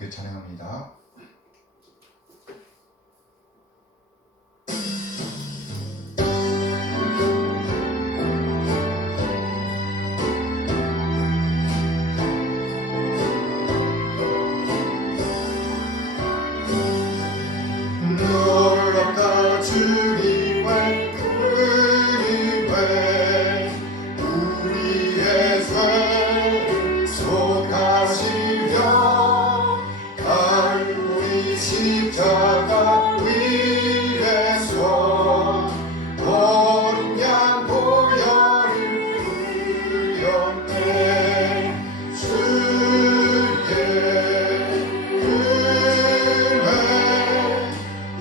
함께 찬양합니다. 놀랍다 주님의 그리에 우리의 죄를 속하시며 갈보리 십자가 위에서 어린 양 보혈을 흘렸네. 주의 은혜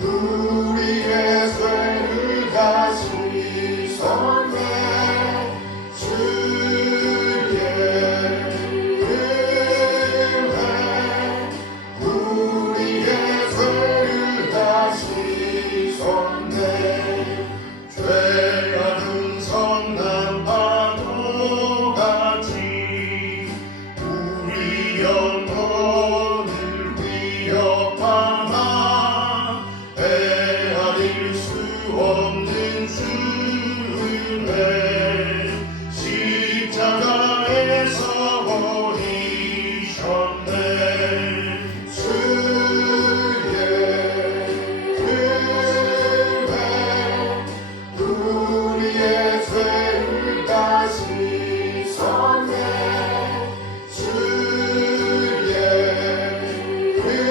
우리의 죄를 다 씻었네. 주의 은혜 우리의 죄를 다 씻었네. 죄악은 성난 파도같이 우리 영혼을 위협하나 헤아릴 수 없는 주의 십자가에서 버리셨네. 주의 은혜 우리의 죄를 다 씻었네. 주의 은혜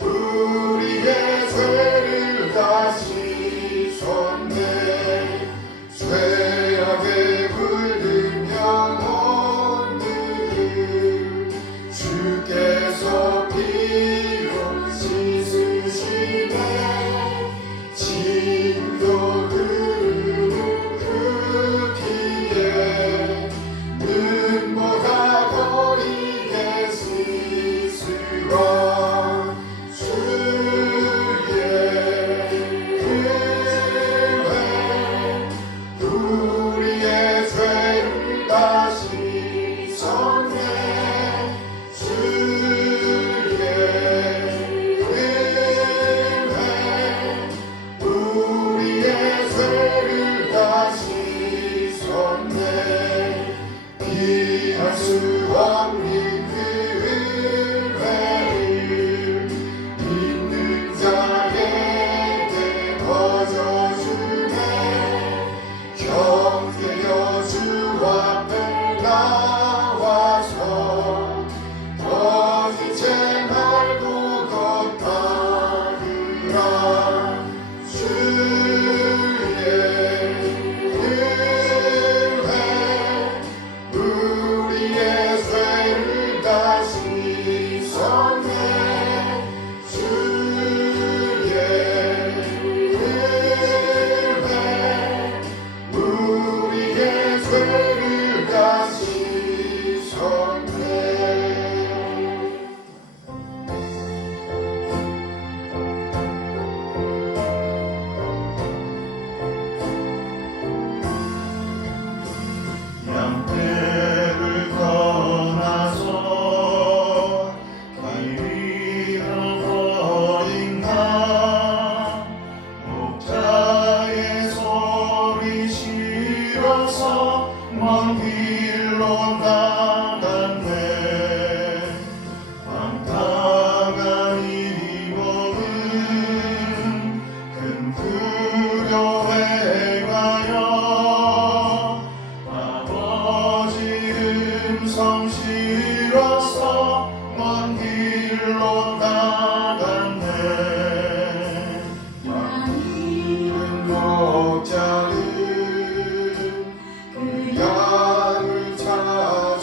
우리의 죄를 다 씻었네. 죄악에 물든 영혼들을 주께서 피로 씻으시네. 진도 흐르는 그 피에 눈보다 더 이게 씻으라. 주의 은혜 우리의 죄를 다 씻었네. 주의 은혜 우리의 죄를 다 씻었네. 피할 수 없는 그 은혜를 믿는 자에게 거저주네. 경계여 주 앞에 나와서 거짓죄 말고 걷다르라. 주의 은혜 우리의 죄를 다 씻었네. 주의 은혜 우리의 죄를 다 씻었네. 양떼를 떠나서 길 잃어버린 나 목자의 소리 싫어서 먼 길로 나갔네. 방탕한 이 몸은 큰 불효에 가여 아버지 음성 싫어서 먼 길로 나갔네. 양 잃은 목자는 그 양을 찾아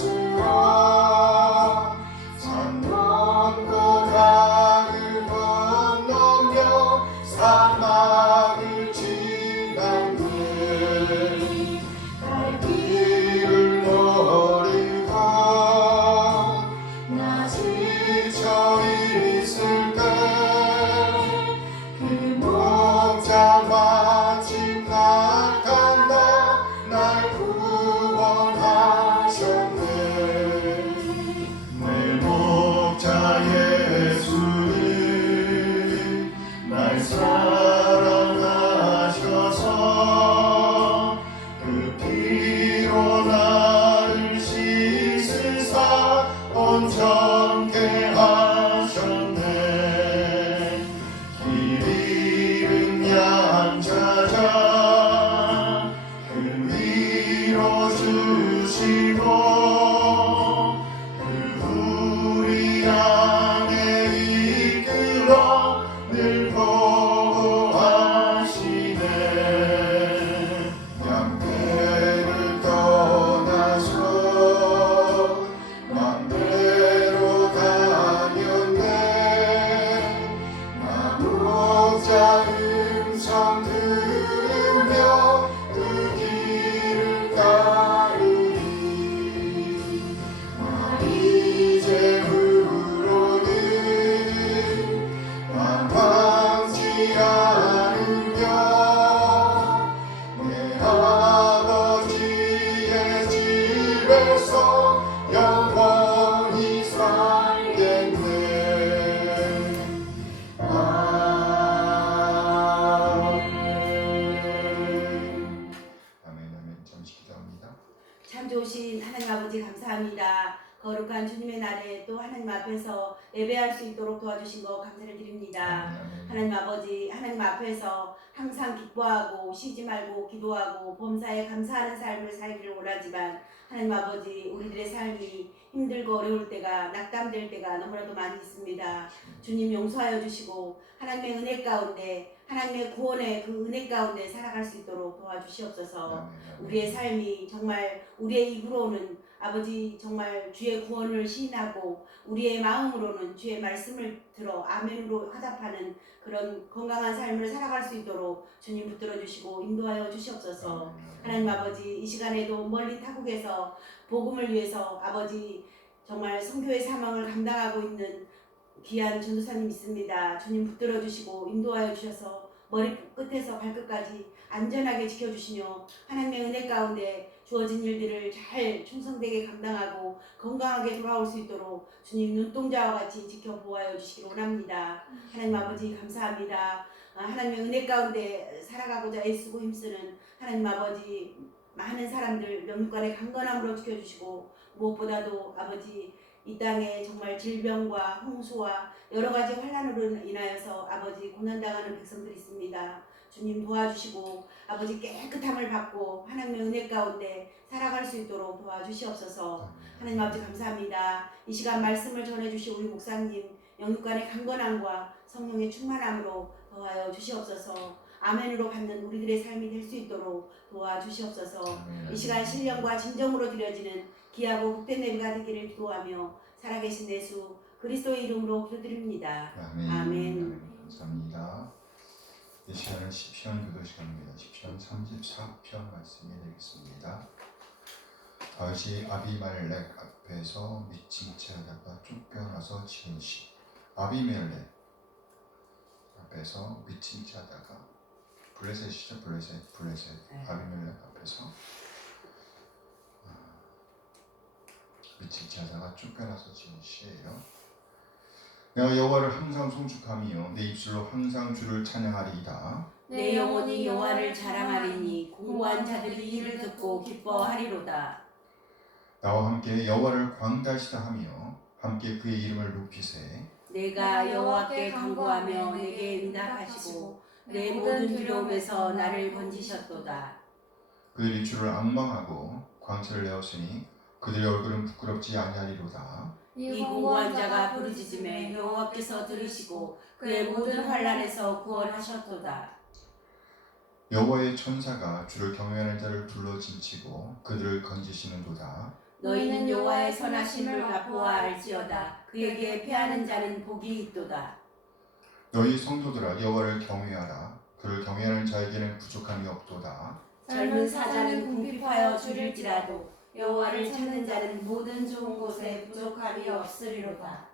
참 좋으신 하나님 아버지 감사합니다. 거룩한 주님의 날에 또 하나님 앞에서 예배할 수 있도록 도와주신 거 감사를 드립니다. 하나님 아버지, 하나님 앞에서 항상 기뻐하고 쉬지 말고 기도하고 범사에 감사하는 삶을 살기를 원하지만 하나님 아버지, 우리들의 삶이 힘들고 어려울 때가, 낙담될 때가 너무나도 많이 있습니다. 주님 용서하여 주시고 하나님의 은혜 가운데, 하나님의 구원의 그 은혜 가운데 살아갈 수 있도록 도와주시옵소서. 우리의 삶이 정말 우리의 입으로는 아버지 정말 주의 구원을 시인하고 우리의 마음으로는 주의 말씀을 들어 아멘으로 화답하는 그런 건강한 삶을 살아갈 수 있도록 주님 붙들어 주시고 인도하여 주시옵소서. 하나님 아버지, 이 시간에도 멀리 타국에서 복음을 위해서 아버지 정말 선교의 사명을 감당하고 있는 귀한 전도사님 있습니다. 주님 붙들어 주시고 인도하여 주셔서 머리 끝에서 발끝까지 안전하게 지켜주시며 하나님의 은혜 가운데 주어진 일들을 잘 충성되게 감당하고 건강하게 돌아올 수 있도록 주님 눈동자와 같이 지켜보아여 주시기 원합니다. 하나님 아버지 감사합니다. 하나님의 은혜 가운데 살아가고자 애쓰고 힘쓰는 하나님 아버지 많은 사람들 영육간의 강건함으로 지켜주시고 무엇보다도 아버지 이 땅에 정말 질병과 홍수와 여러 가지 환난으로 인하여서 아버지 고난당하는 백성들이 있습니다. 주님 도와주시고 아버지 깨끗함을 받고 하나님의 은혜 가운데 살아갈 수 있도록 도와주시옵소서. 하나님 아버지 감사합니다. 이 시간 말씀을 전해주신 우리 목사님 영육간의 강건함과 성령의 충만함으로 도와여 주시옵소서. 아멘으로 받는 우리들의 삶이 될 수 있도록 도와주시옵소서. 이 시간 신령과 진정으로 드려지는 귀하고 복된 예배가 되기를 기도하며 살아계신 예수 그리스도의 이름으로 기도드립니다. 아멘. 감사합니다. 이 시간은 시편 기도 시간입니다. 시편 34편 말씀이 되겠습니다. 다윗이 아비멜렉 앞에서 미친 채 하다가 쫓겨나서 지은 시. 아비멜렉 앞에서 미친 채 하다가 블레셋이죠. 블레셋. 아비멜렉 앞에서 미친 채 하다가 쫓겨나서 지은 시예요. 내가 여호와를 항상 송축하며 내 입술로 항상 주를 찬양하리이다. 내 영혼이 여호와를 자랑하리니 공고한 자들이 이를 듣고 기뻐하리로다. 나와 함께 여호와를 광대하시다 하며 함께 그의 이름을 높이세. 내가 여호와께 간구하며 내게 응답하시고 내 모든 두려움에서 나를 건지셨도다. 그들이 주를 앙망하고 광채를 내었으니 그들의 얼굴은 부끄럽지 아니하리로다. 이 공고한 자가 부르짖음에 여호와께서 들으시고 그의 모든 환난에서 구원하셨도다. 여호와의 천사가 주를 경외하는 자를 불러 진치고 그들을 건지시는도다. 너희는 여호와의 선하심을 맛보아 알지어다. 그에게 패하는 자는 복이 있도다. 너희 성도들아 여호와를 경외하라. 그를 경외하는 자에게는 부족함이 없도다. 젊은 사자는 궁핍하여 줄일지라도 여호와를 찾는 자는 모든 좋은 곳에 부족함이 없으리로다.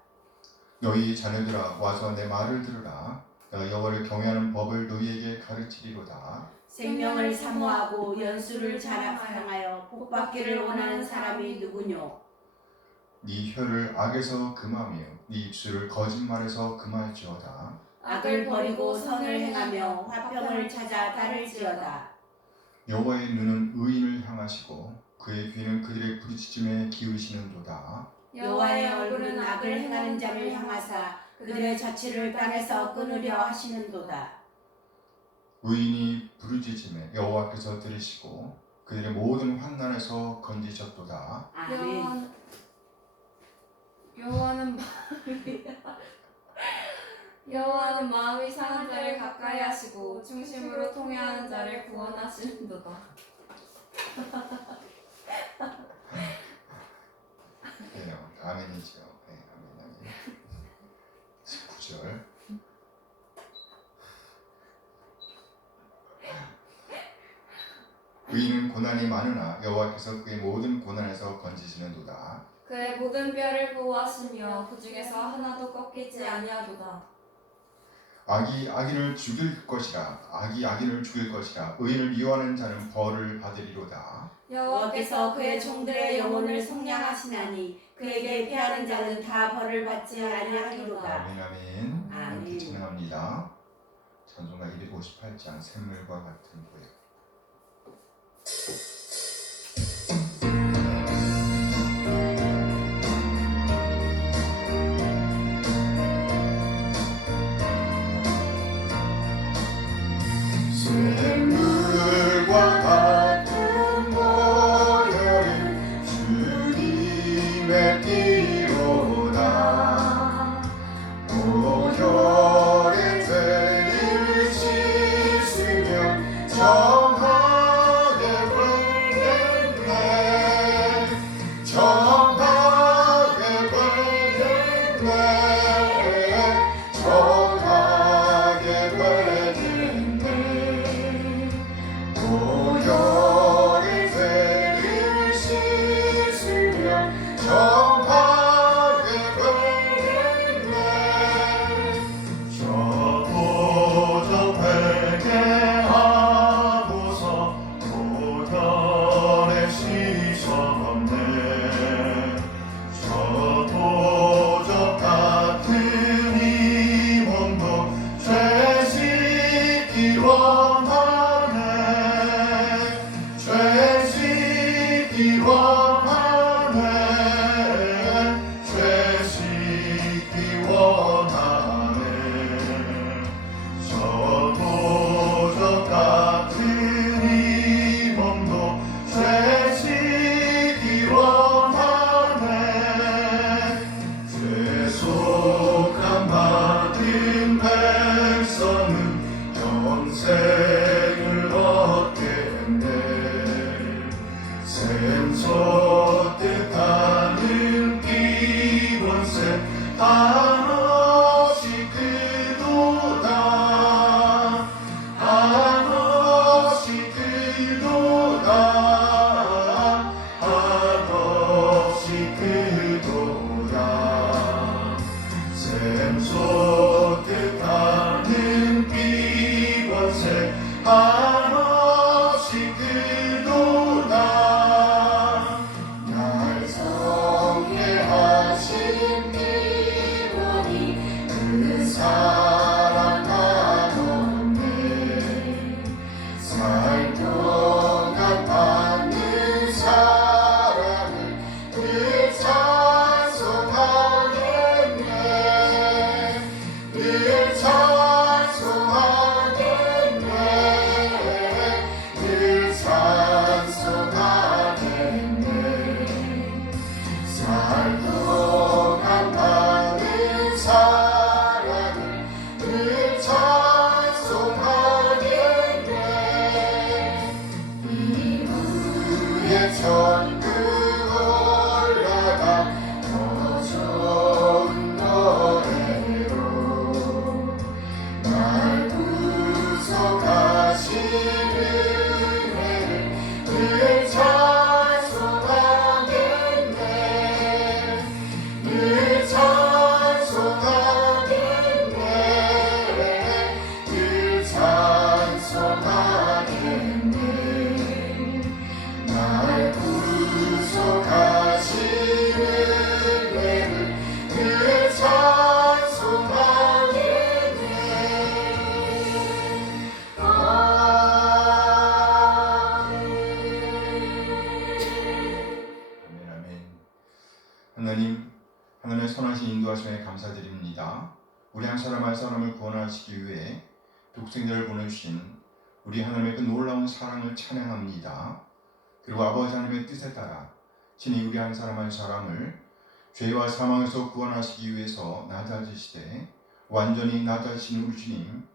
너희 자녀들아 와서 내 말을 들으라. 내가 여호와를 경외하는 법을 너희에게 가르치리로다. 생명을 사모하고 연수를 자랑하여 복받기를 원하는 사람이 누구뇨? 네 혀를 악에서 금하며 네 입술을 거짓말에서 금할지어다. 악을 버리고 선을 행하며 화평을 찾아 따를지어다. 여호와의 눈은 의인을 향하시고 그의 귀는 그들의 부르짖음에 기울이시는도다. 여호와의 얼굴은 악을 행하는 자를 향하사 그들의 자취를 땅에서 끊으려 하시는도다. 의인이 부르짖음에 여호와께서 들으시고 그들의 모든 환난에서 건지셨도다. 아멘. 여호와는 마음이 상한 자를 가까이 하시고 중심으로 통회하는 자를 구원하시는도다. 네, 아멘이죠. 네, 아멘. 19절. 의인은 고난이 많으나 여호와께서 그의 모든 고난에서 건지시는도다. 그의 모든 뼈를 보호하시며 그 중에서 하나도 꺾이지 아니하도다. 악이 악인을 죽일 것이라. 악이 악인을 죽일 것이라. 의인을 미워하는 자는 벌을 받으리로다. 여호와께서 그의 종들의 영혼을 속량하시나니 그에게 패하는 자는 다 벌을 받지 아니하리로다. 아멘, 아멘. 아멘. 찬양합니다. 찬송가 258장 샘물과 같은 고역. 저편에 씻었네 저 도적 같은 이 몸도 죄 씻기 원하네 죄 씻기 원하네 죄 씻기 원하네 저 도적 같은 이 몸도 죄 씻기 원하네 죄속함 받은 백성은 영생을 얻겠네 샘솟 뜻하는 기원세 한없이 크도다 한없이 크도다 한없이 크도다 샘솟 뜻하는 기원세 한없이 크도다 날 성례하신 기원이 그 사랑만 없네 살 동안 받는 사랑을 늘 찬송하겠네 늘 찬송하겠네 늘 찬송하겠네 살 동안 받는 사랑을 늘 찬송하겠네 이후에 천국 올라가 더 좋은 노래로 날 구속하신 은혜를 늘 찬송하겠네 늘 찬송하겠네 늘 찬송하겠네 날 구속하신 은혜를 늘 찬송하겠네 아멘. 하나님, 하나님의 선하신 인도하심에 감사드립니다. 우리 한 사람 한 사람을 구원하시기 위해 독생자를 보내주신 우리 하나님의 그 놀라운 사랑을 찬양합니다. 그리고 아버지 하나님의 뜻에 따라 친히 우리 한 사람 한 사람을 죄와 사망에서 구원하시기 위해서 낮아지시되 완전히 낮아지신 우리 주님,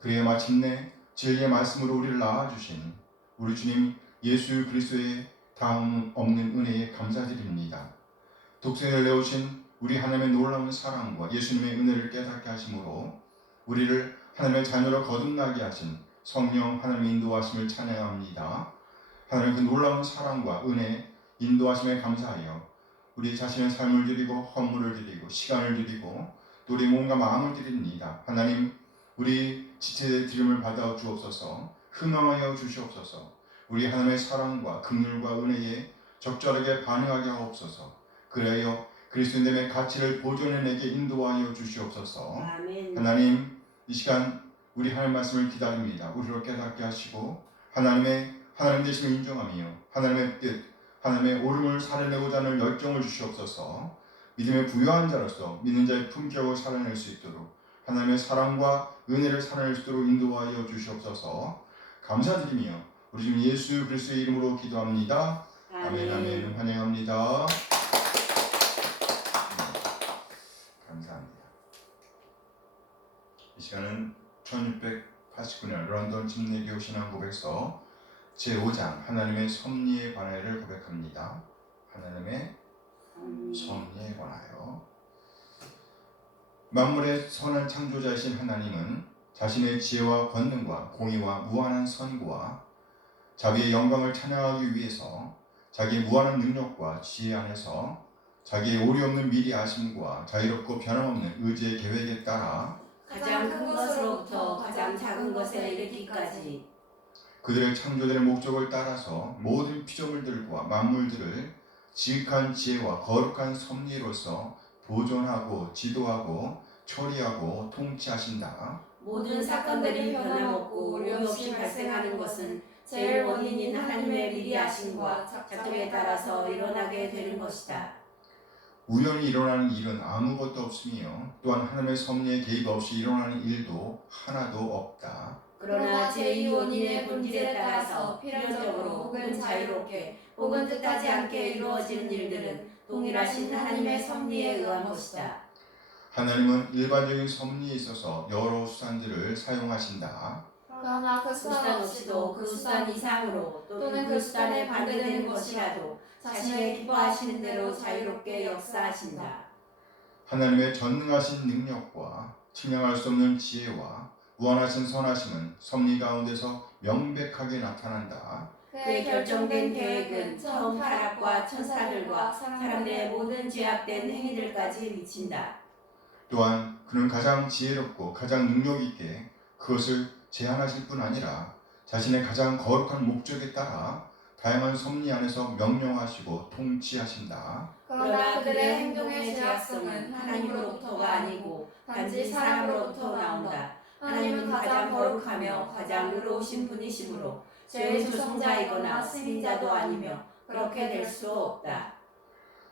그래야 마침내 진리의 말씀으로 우리를 낳아주신 우리 주님 예수 그리스도의 다음 없는 은혜에 감사드립니다. 독생을 내오신 우리 하나님의 놀라운 사랑과 예수님의 은혜를 깨닫게 하심으로 우리를 하나님의 자녀로 거듭나게 하신 성령 하나님의 인도하심을 찬양합니다. 하나님 그 놀라운 사랑과 은혜 인도하심에 감사하여 우리 자신의 삶을 드리고 헌물을 드리고 시간을 드리고 또 우리 몸과 마음을 드립니다. 하나님 우리 지체의 드림을 받아 주옵소서. 흥황하여 주시옵소서. 우리 하나님의 사랑과 긍휼과 은혜에 적절하게 반응하게 하옵소서. 그래야 그리스도님의 가치를 보존해내게 인도하여 주시옵소서. 아멘. 하나님 이 시간 우리 하나님 말씀을 기다립니다. 우리로 깨닫게 하시고 하나님 되심을 인정하며 하나님의 뜻, 하나님의 오름을 살아내고자 하는 열정을 주시옵소서. 믿음의 부유한 자로서 믿는 자의 품격을 살아낼 수 있도록 하나님의 사랑과 은혜를 살아낼 수 있도록 인도하여 주시옵소서. 감사드리며 우리 주님 예수 그리스도의 이름으로 기도합니다. 아멘. 아멘. 환영합니다. 감사합니다. 이 시간은 1689년 런던 침례교 신앙고백서 제5장 하나님의 섭리에 관하여를 고백합니다. 하나님의 섭리에 관하여. 만물의 선한 창조자이신 하나님은 자신의 지혜와 권능과 공의와 무한한 선고와 자비의 영광을 찬양하기 위해서 자기의 무한한 능력과 지혜 안에서 자기의 오류 없는 미리 아심과 자유롭고 변함없는 의지의 계획에 따라 가장 큰 것으로부터 가장 작은 것에 이르기까지 그들의 창조된 목적을 따라서 모든 피조물들과 만물들을 지극한 지혜와 거룩한 섭리로서 보존하고 지도하고 처리하고 통치하신다. 모든 사건들이 변함없고 오류 없이 발생하는 것은 제일 원인인 하나님의 미리 아심과 작정에 따라서 일어나게 되는 것이다. 우연히 일어나는 일은 아무것도 없으며 또한 하나님의 섭리에 개입 없이 일어나는 일도 하나도 없다. 그러나 제2원인의 본질에 따라서 필연적으로 혹은 자유롭게 혹은 뜻하지 않게 이루어지는 일들은 동일하신 하나님의 섭리에 의한 것이다. 하나님은 일반적인 섭리에 있어서 여러 수단들을 사용하신다. 그러나 그 수단 없이도 그 수단 이상으로 또는 그 수단에 반대되는 것이라도 자신의 기뻐하시는 대로 자유롭게 역사하신다. 하나님의 전능하신 능력과 측량할 수 없는 지혜와 무한하신 선하심은 섭리 가운데서 명백하게 나타난다. 그의 결정된 계획은 처음 타락과 천사들과 사람들의 모든 죄악된 행위들까지 미친다. 또한 그는 가장 지혜롭고 가장 능력 있게 그것을 제한하실 뿐 아니라 자신의 가장 거룩한 목적에 따라 다양한 섭리 안에서 명령하시고 통치하신다. 그러나 그들의 행동의 제약성은 하나님으로부터가 아니고 단지 사람으로부터 나온다. 하나님은 가장 거룩하며 가장 의로우신 분이시므로 죄의 조성자이거나 승인자도 아니며 그렇게 될 수 없다.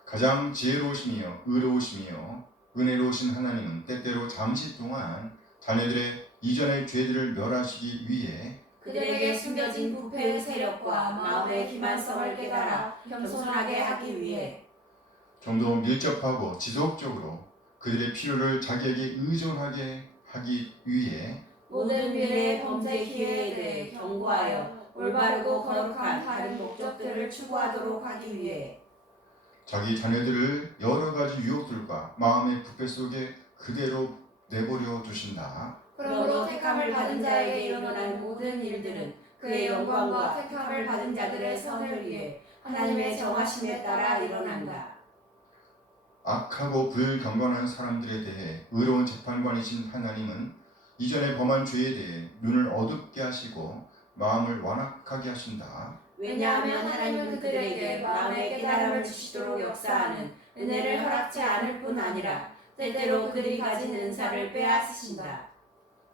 가장 지혜로우시며 의로우시며 은혜로우신 하나님은 때때로 잠시 동안 자녀들의 이전의 죄들을 멸하시기 위해 그들에게 숨겨진 부패의 세력과 마음의 기만성을 깨달아 겸손하게 하기 위해 좀 더 밀접하고 지속적으로 그들의 필요를 자기에게 의존하게 하기 위해 모든 미래의 범죄 기회에 대해 경고하여 올바르고 거룩한 다른 목적들을 추구하도록 하기 위해 자기 자녀들을 여러 가지 유혹들과 마음의 부패 속에 그대로 내버려 두신다. 그러므로 택함을 받은 자에게 일어나는 모든 일들은 그의 영광과 택함을 받은 자들의 선을 위해 하나님의 정하심에 따라 일어난다. 악하고 불경건한 사람들에 대해 의로운 재판관이신 하나님은 이전에 범한 죄에 대해 눈을 어둡게 하시고 마음을 완악하게 하신다. 왜냐하면 하나님은 그들에게 마음의 깨달음을 주시도록 역사하는 은혜를 허락지 않을 뿐 아니라 때때로 그들이 가진 은사를 빼앗으신다.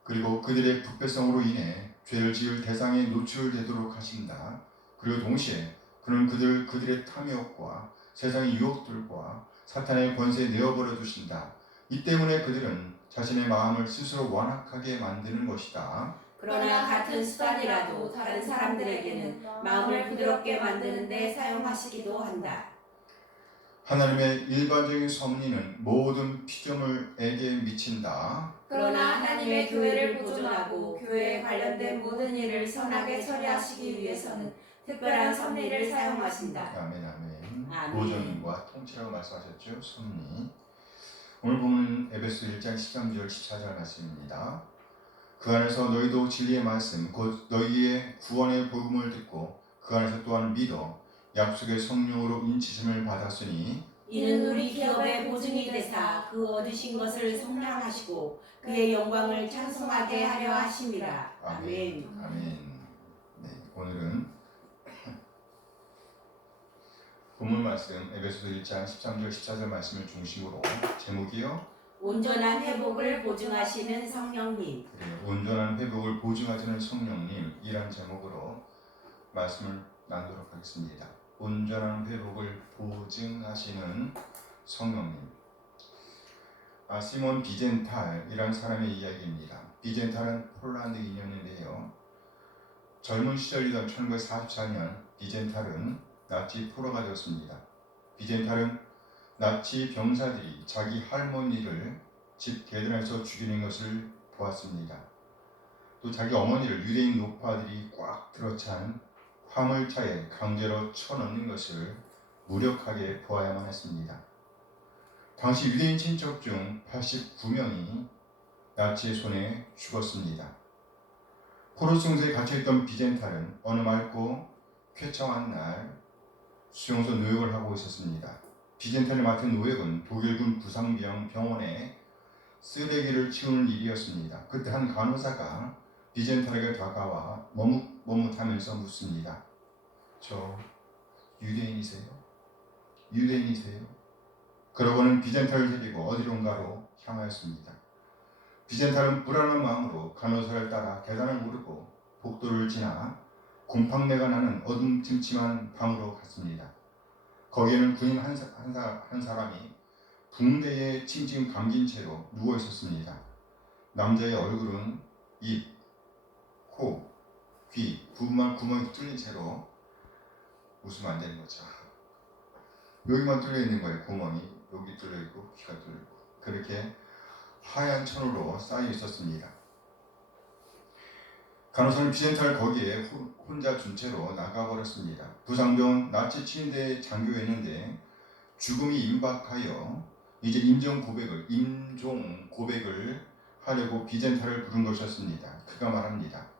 그리고 그들의 부패성으로 인해 죄를 지을 대상에 노출되도록 하신다. 그리고 동시에 그는 그들의 탐욕과 세상의 유혹들과 사탄의 권세에 내어버려 두신다. 이 때문에 그들은 자신의 마음을 스스로 완악하게 만드는 것이다. 그러나 같은 수단이라도 다른 사람들에게는 마음을 부드럽게 만드는 데 사용하시기도 한다. 하나님의 일반적인 섭리는 모든 피조물에게 미친다. 그러나 하나님의 교회를 보존하고 교회에 관련된 모든 일을 선하게 처리하시기 위해서는 특별한 섭리를 사용하신다. 아멘, 아멘. 아멘. 보존과 통치라고 말씀하셨죠. 섭리. 오늘 보면 에베소 1장 13절 14절 말씀입니다. 그 안에서 너희도 진리의 말씀 곧 너희의 구원의 복음을 듣고 그 안에서 또한 믿어 약속의 성령으로 인치심을 받았으니 이는 우리 기업의 보증이 되사 그 얻으신 것을 성량하시고 그의 영광을 찬송하게 하려 하심이라. 아멘. 아멘. 네, 오늘은 본문 말씀 에베소서 1장 13절 14절 말씀을 중심으로 제목이요. 온전한 회복을 보증하시는 성령님. 그래요. 온전한 회복을 보증하시는 성령님이란 제목으로 말씀을 나누도록 하겠습니다. 온전한 회복을 보증하시는 성령님. 시몬 비젠탈이란 사람의 이야기입니다. 비젠탈은 폴란드 인연인데요. 젊은 시절이던 1944년 비젠탈은 나치 포로가 되었습니다. 비젠탈은 나치 병사들이 자기 할머니를 집 계단에서 죽이는 것을 보았습니다. 또 자기 어머니를 유대인 노파들이 꽉 들어찬 화물차에 강제로 쳐넣는 것을 무력하게 보아야만 했습니다. 당시 유대인 친척 중 89명이 나치의 손에 죽었습니다. 포로 수용소에 갇혀있던 비젠탈은 어느 맑고 쾌청한 날 수용소 노역을 하고 있었습니다. 비젠탈이 맡은 노역은 독일군 부상병 병원에 쓰레기를 치우는 일이었습니다. 그때 한 간호사가 비젠탈에게 다가와 머뭇하면서 묻습니다. 저 유대인이세요? 유대인이세요? 그러고는 비젠탈을 데리고 어디론가로 향하였습니다. 비젠탈은 불안한 마음으로 간호사를 따라 계단을 오르고 복도를 지나 곰팡내가 나는 어둠침침한 방으로 갔습니다. 거기에는 군인 한 사람이 붕대에 칭칭 감긴 채로 누워 있었습니다. 남자의 얼굴은 입, 코, 귀 부분만 구멍이 뚫린 채로 웃으면 안 되는 거죠. 여기만 뚫려 있는 거예요. 구멍이 여기 뚫려 있고 귀가 뚫려 있고 그렇게 하얀 천으로 쌓여 있었습니다. 간호사는 비젠탈을 거기에 혼자 둔 채로 나가버렸습니다. 부상병원 나치 치인대에 장교했는데 죽음이 임박하여 이제 임종 고백을 하려고 비젠탈을 부른 것이었습니다. 그가 말합니다.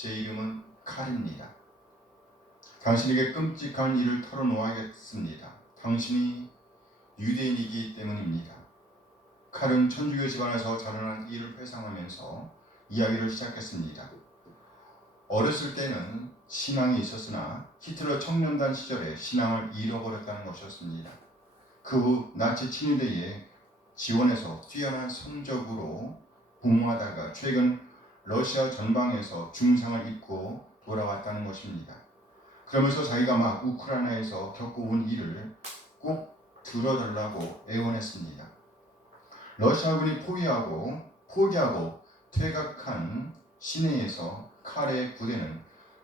제 이름은 칼입니다. 당신에게 끔찍한 일을 털어놓아야겠습니다. 당신이 유대인이기 때문입니다. 칼은 천주교 집안에서 자라난 일을 회상하면서 이야기를 시작했습니다. 어렸을 때는 신앙이 있었으나 히틀러 청년단 시절에 신앙을 잃어버렸다는 것이었습니다. 그 후 나치 친위대에 지원해서 뛰어난 성적으로 복무하다가 최근 러시아 전방에서 중상을 입고 돌아왔다는 것입니다. 그러면서 자기가 막 우크라이나에서 겪어온 일을 꼭 들어달라고 애원했습니다. 러시아군이 포기하고 퇴각한 시내에서 칼의 부대는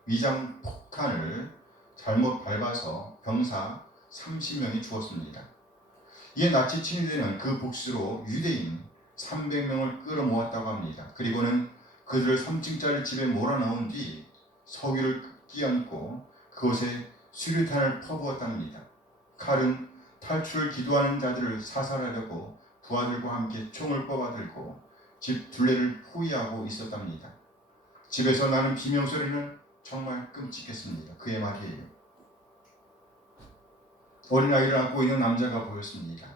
위장 폭탄을 잘못 밟아서 병사 30명이 죽었습니다. 이에 나치 친위대는 그 복수로 유대인 300명을 끌어모았다고 합니다. 그리고는 그들을 3층짜리 집에 몰아넣은 뒤 석유를 끼얹고 그곳에 수류탄을 퍼부었답니다. 칼은 탈출을 기도하는 자들을 사살하려고 부하들과 함께 총을 뽑아들고 집 둘레를 포위하고 있었답니다. 집에서 나는 비명소리는 정말 끔찍했습니다. 그의 말이에요. 어린아이를 안고 있는 남자가 보였습니다.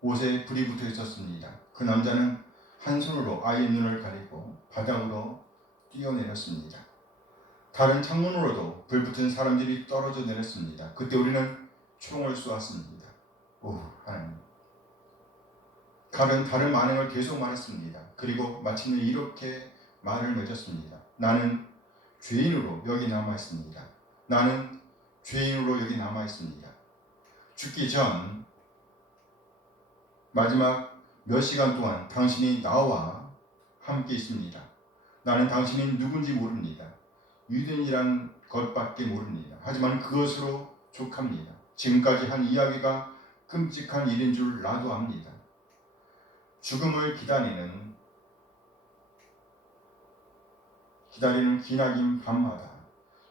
옷에 불이 붙어 있었습니다. 그 남자는 한 손으로 아이의 눈을 가리고 바닥으로 뛰어내렸습니다. 다른 창문으로도 불붙은 사람들이 떨어져 내렸습니다. 그때 우리는 총을 쏘았습니다. 오, 하나님. 칼은 다른 만행을 계속 말했습니다. 그리고 마침내 이렇게 말을 맺었습니다. 나는 죄인으로 여기 남아있습니다. 나는 죄인으로 여기 남아있습니다. 죽기 전 마지막 몇 시간 동안 당신이 나와 함께 있습니다. 나는 당신이 누군지 모릅니다. 유대인이란 것밖에 모릅니다. 하지만 그것으로 족합니다. 지금까지 한 이야기가 끔찍한 일인 줄 나도 압니다. 죽음을 기다리는 기나긴 밤마다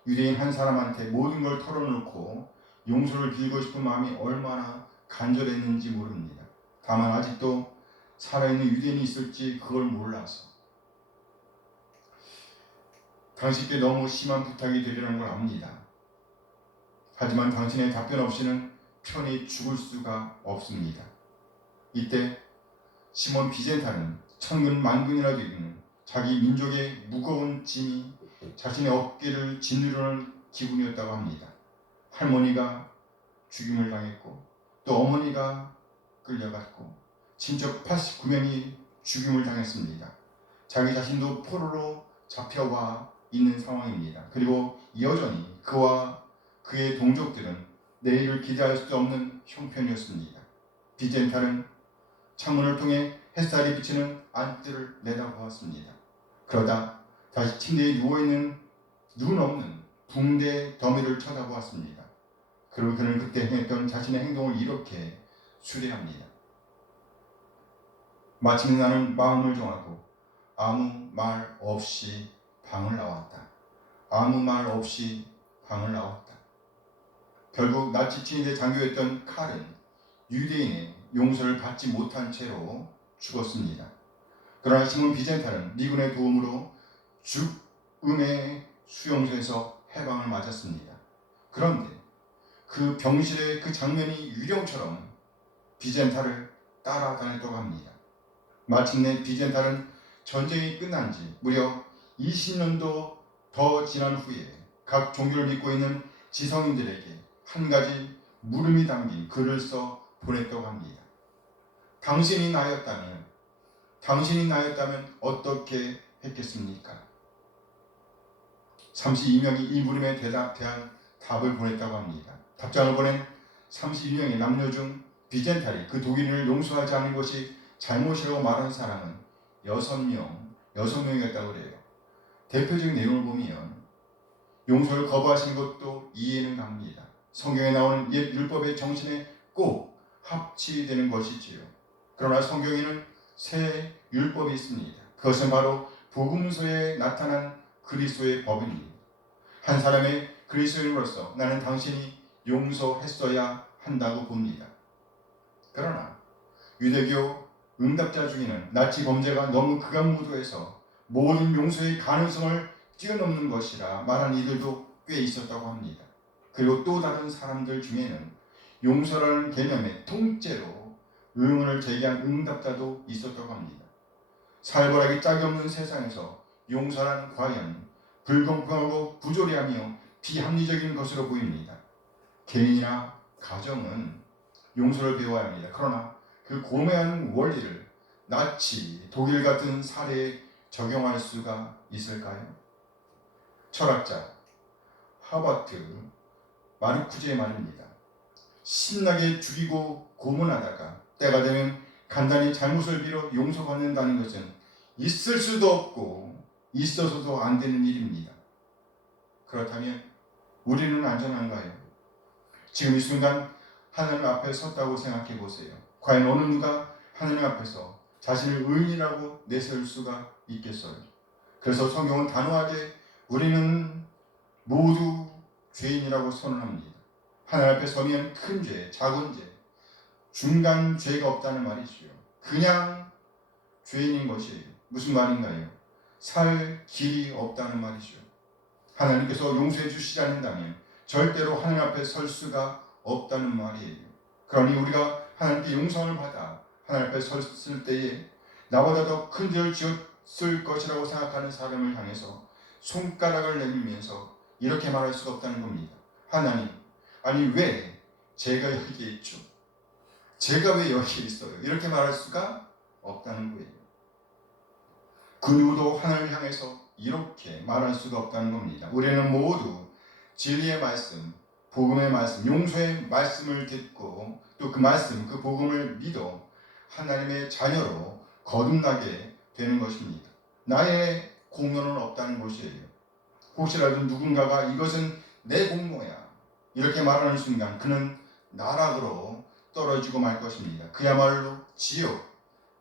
유대인 한 사람한테 모든 걸 털어놓고 용서를 빌고 싶은 마음이 얼마나 간절했는지 모릅니다. 다만 아직도 살아있는 유대인이 있을지 그걸 몰라서 당신께 너무 심한 부탁이 되리라는 걸 압니다. 하지만 당신의 답변 없이는 편히 죽을 수가 없습니다. 이때 시몬 비젠탈은 천군 만군이라도 이기는 자기 민족의 무거운 짐이 자신의 어깨를 짓누르는 기분이었다고 합니다. 할머니가 죽임을 당했고 또 어머니가 끌려갔고 친척 89명이 죽임을 당했습니다. 자기 자신도 포로로 잡혀와 있는 상황입니다. 그리고 여전히 그와 그의 동족들은 내일을 기대할 수 없는 형편이었습니다. 비젠탈은 창문을 통해 햇살이 비치는 안뜰을 내다보았습니다. 그러다 다시 침대에 누워있는 눈 없는 붕대 더미를 쳐다보았습니다. 그리고 그는 그때 행했던 자신의 행동을 이렇게 수리합니다. 마침내 나는 마음을 정하고 아무 말 없이 방을 나왔다. 아무 말 없이 방을 나왔다. 결국 나치 친위대 장교였던 칼은 유대인의 용서를 받지 못한 채로 죽었습니다. 그러나 시몬 비젠탈은 미군의 도움으로 죽음의 수용소에서 해방을 맞았습니다. 그런데 그 병실의 그 장면이 유령처럼 비젠탈을 따라다녔다고 합니다. 마침내 비젠탈은 전쟁이 끝난 지 무려 20년도 더 지난 후에 각 종교를 믿고 있는 지성인들에게 한 가지 물음이 담긴 글을 써 보냈다고 합니다. 당신이 나였다면 어떻게 했겠습니까? 32명이 이 물음에 대한 답을 보냈다고 합니다. 답장을 보낸 32명의 남녀 중 비젠탈이 그 독일인을 용서하지 않는 것이 잘못이라고 말한 사람은 6명이었다고 그래요. 대표적인 내용을 보면 용서를 거부하신 것도 이해는 갑니다. 성경에 나오는 옛 율법의 정신에 꼭 합치되는 것이지요. 그러나 성경에는 새 율법이 있습니다. 그것은 바로 복음서에 나타난 그리스도의 법입니다. 한 사람의 그리스도인으로서 나는 당신이 용서했어야 한다고 봅니다. 그러나 유대교 응답자 중에는 나치 범죄가 너무 극악무도해서 모든 용서의 가능성을 뛰어넘는 것이라 말한 이들도 꽤 있었다고 합니다. 그리고 또 다른 사람들 중에는 용서라는 개념에 통째로 의문을 제기한 응답자도 있었다고 합니다. 살벌하기 짝이 없는 세상에서 용서란 과연 불공평하고 부조리하며 비합리적인 것으로 보입니다. 개인이나 가정은 용서를 배워야 합니다. 그러나 그 고매한 원리를 나치, 독일 같은 사례에 적용할 수가 있을까요? 철학자 하버트 마르쿠제의 말입니다. 신나게 죽이고 고문하다가 때가 되면 간단히 잘못을 빌어 용서받는다는 것은 있을 수도 없고 있어서도 안 되는 일입니다. 그렇다면 우리는 안전한가요? 지금 이 순간 하나님 앞에 섰다고 생각해 보세요. 과연 어느 누가 하나님 앞에서 자신을 의인이라고 내세울 수가 있겠어요? 그래서 성경은 단호하게 우리는 모두 죄인이라고 선언합니다. 하나님 앞에 서면 큰 죄, 작은 죄, 중간 죄가 없다는 말이지요. 그냥 죄인인 것이에요. 무슨 말인가요? 살 길이 없다는 말이죠. 하나님께서 용서해 주시지 않는다면 절대로 하나님 앞에 설 수가 없다는 말이에요. 그러니 우리가 하나님께 용서를 받아 하나님 앞에 섰을 때에 나보다 더 큰 죄를 지었을 것이라고 생각하는 사람을 향해서 손가락을 내밀면서 이렇게 말할 수가 없다는 겁니다. 하나님, 아니 왜 제가 여기에 있죠? 제가 왜 여기에 있어요? 이렇게 말할 수가 없다는 거예요. 그 누구도 하나님을 향해서 이렇게 말할 수가 없다는 겁니다. 우리는 모두 진리의 말씀, 복음의 말씀, 용서의 말씀을 듣고 또 그 말씀, 그 복음을 믿어 하나님의 자녀로 거듭나게 되는 것입니다. 나의 공로는 없다는 것이에요. 혹시라도 누군가가 이것은 내 공로야 이렇게 말하는 순간 그는 나락으로 떨어지고 말 것입니다. 그야말로 지옥,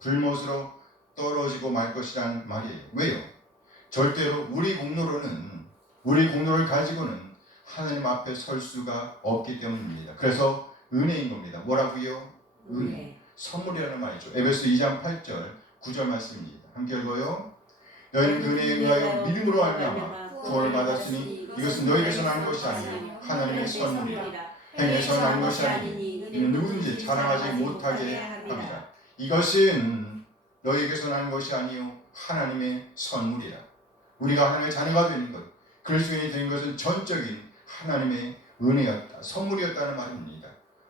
불못으로 떨어지고 말 것이란 말이에요. 왜요? 절대로 우리 공로를 가지고는 하나님 앞에 설 수가 없기 때문입니다. 그래서 은혜인 겁니다. 뭐라고요? 은혜. 선물이라는 말이죠. 에베소 2장 8절 9절 말씀입니다. 함께 읽어요. 너희는 그 은혜에 의하여 믿음으로 말미암아 구원을 받았으니 이것은 너희에게서 난 것이 아니요 하나님의 선물이라. 행해서 난 것이 아니니 이는 누구든지 자랑하지 못하게 합니다. 이것은 너희에게서 난 것이 아니요 하나님의 선물이라. 우리가 하나님의 자녀가 되는 것, 그리스도인이 된 것은 전적인 하나님의 은혜였다, 선물이었다는 말입니다.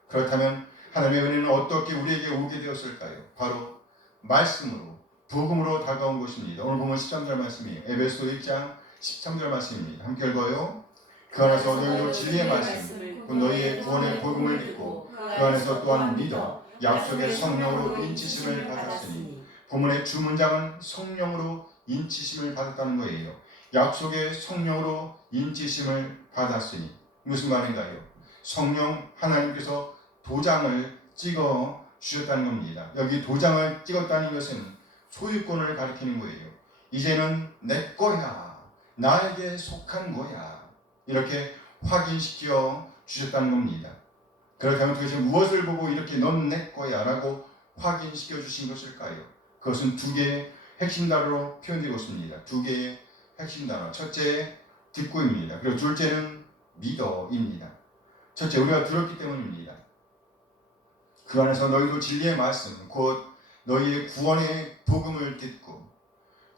그렇다면 하나님의 은혜는 어떻게 우리에게 오게 되었을까요? 바로 말씀으로, 복음으로 다가온 것입니다. 오늘 보면 13절 말씀이에요. 에베소 1장 13절 말씀입니다. 함께 읽어요. 그 안에서 너희도 진리의 말씀, 그 너희의 구원의 복음을 믿고 그 안에서 또한 믿어 약속의 성령으로 인치심을 받았으니. 본문의 주문장은 성령으로 인치심을 받았다는 거예요. 약속의 성령으로 인치심을 받았으니 무슨 말인가요? 성령 하나님께서 도장을 찍어 주셨다는 겁니다. 여기 도장을 찍었다는 것은 소유권을 가리키는 거예요. 이제는 내 거야, 나에게 속한 거야, 이렇게 확인시켜 주셨다는 겁니다. 그렇다면 도대체 무엇을 보고 이렇게 넌 내 거야 라고 확인시켜 주신 것일까요? 그것은 두 개의 핵심 단어로 표현되고 있습니다. 두 개의 핵심 단어. 첫째, 듣고입니다. 그리고 둘째는 믿어입니다. 첫째, 우리가 들었기 때문입니다. 그 안에서 너희도 진리의 말씀, 곧 너희의 구원의 복음을 듣고,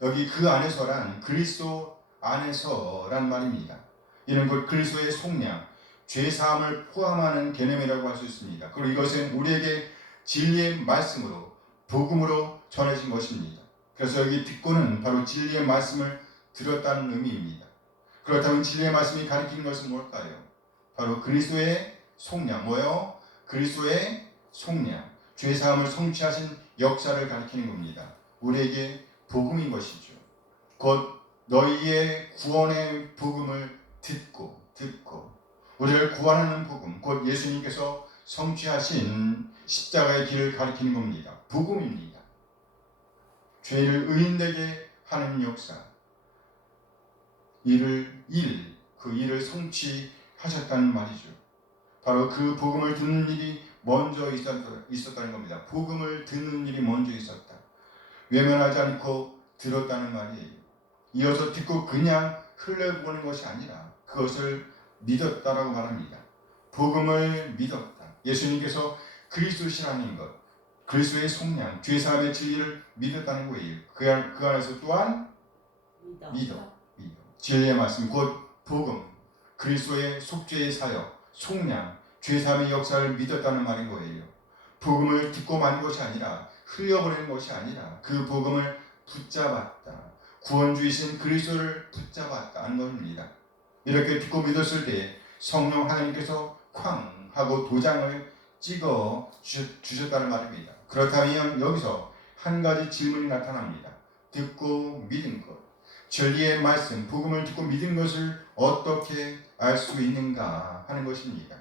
여기 그 안에서란 그리스도 안에서란 말입니다. 이는 곧 그리스도의 속량, 죄사함을 포함하는 개념이라고 할 수 있습니다. 그리고 이것은 우리에게 진리의 말씀으로, 복음으로 전해진 것입니다. 그래서 여기 듣고는 바로 진리의 말씀을 들었다는 의미입니다. 그렇다면 진리의 말씀이 가리키는 것은 뭘까요? 바로 그리스도의 속량, 뭐요? 그리스도의 속량, 죄사함을 성취하신 역사를 가리키는 겁니다. 우리에게 복음인 것이죠. 곧 너희의 구원의 복음을 듣고 우리를 구원하는 복음, 곧 예수님께서 성취하신 십자가의 길을 가리키는 겁니다. 복음입니다. 죄를 의인되게 하는 역사, 그 일을 성취하셨다는 말이죠. 바로 그 복음을 듣는 일이 먼저 있었다는 겁니다. 복음을 듣는 일이 먼저 있었다. 외면하지 않고 들었다는 말이에요. 이어서 듣고 그냥 흘려보는 것이 아니라 그것을 믿었다라고 말합니다. 복음을 믿었다. 예수님께서 그리스도시라는 것, 그리스도의 속량, 죄사함의 진리를 믿었다는 거예요. 그 안에서 또한 믿어. 진리의 말씀, 곧 복음, 그리스도의 속죄의 사역, 속량, 죄사함의 역사를 믿었다는 말인 거예요. 복음을 듣고 마는 것이 아니라 흘려버리는 것이 아니라 그 복음을 붙잡았다. 구원주이신 그리스도를 붙잡았다는 것입니다. 이렇게 듣고 믿었을 때 성령 하나님께서 쾅 하고 도장을 찍어 주셨다는 말입니다. 그렇다면 여기서 한 가지 질문이 나타납니다. 듣고 믿은 것, 진리의 말씀, 복음을 듣고 믿은 것을 어떻게 알 수 있는가 하는 것입니다.